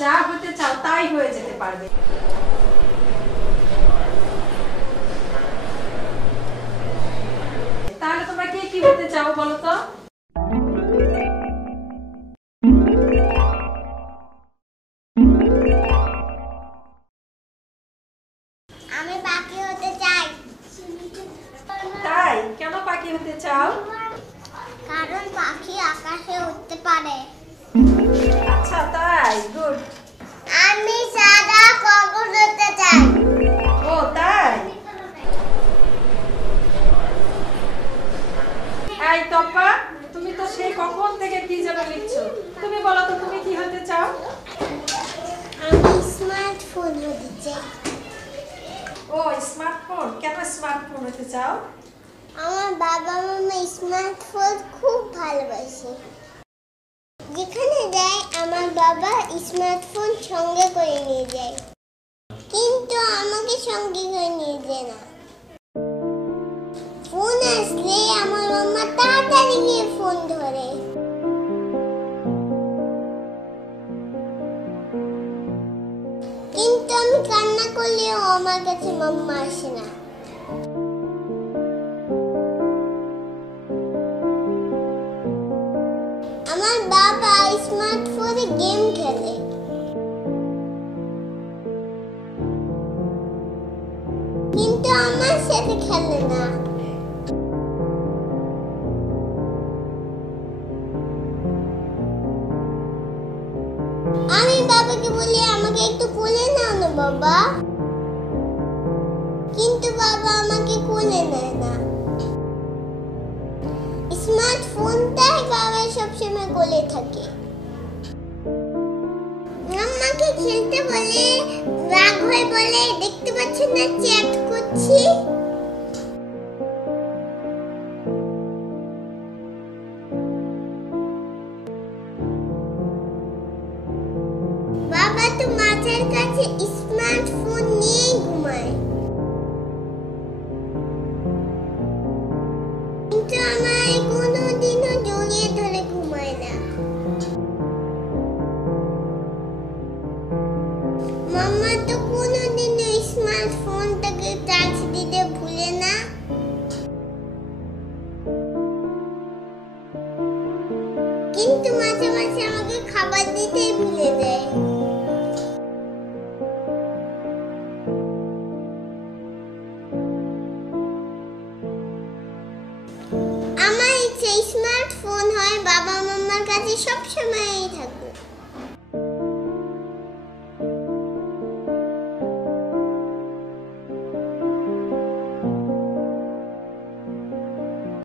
যা হতে চাও তাই হয়ে যেতে পারবে। তাহলে তোমরা কে কি হতে চাও বলো তো? আমি পাখি হতে চাই। তাই? কেন পাখি হতে চাও? কারণ পাখি আকাশে উড়তে পারে। আচ্ছা তাই, গুড। আমি সাদা কবুতর হতে চাই। ও তাই? এই তপা, তুমি তো সেই কখন থেকে কি যেন লিখছো, তুমি বলো তো তুমি কি হতে চাও? আমি স্মার্টফোন হতে চাই। ও স্মার্টফোন, কেন স্মার্টফোন হতে চাও? আমার বাবা মামা স্মার্টফোন খুব ভালোবাসে। যেখানে যায় আমার বাবা স্মার্টফোন সঙ্গে করে নিয়ে যায়, কিন্তু আমাকে সঙ্গে করে নিয়ে যায় না। ফোন আসলে আমার মামা তাড়াতাড়ি গিয়ে ফোন ধরে, কিন্তু আমি কান্না করলেও আমার কাছে মাম্মা আসে না। আমার বাবা স্মার্টফোনে গেম খেলে, কিন্তু আমার সাথে খেলে না। আমি বাবাকে বলি আমাকে একটু কোলে নাও না বাবা, কিন্তু বাবা আমাকে কোলে নেয় না। স্মার্টফোনটাই বাবা সবসময় কোলে থাকে। আমাকে খেলতে বলে রাগ হয়ে বলে, দেখতে পাচ্ছেন না চ্যাট করছি। বাবা তো মাথার কাছে স্মার্টফোন নিয়ে ঘুমায়, কিন্তু আমায় কোনোদিনও জড়িয়ে ধরে ঘুমায় না। মাম্মা তো কোনোদিনও স্মার্টফোনটাকে চার্জ দিতে ভুলে না, কিন্তু মাঝে মাঝে আমাকে খাবার দিতেই ভুলে যায়। আমার ইচ্ছে স্মার্টফোন হয় বাবা মাম্মার কাছে সবসময়ই থাকবে।